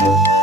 Música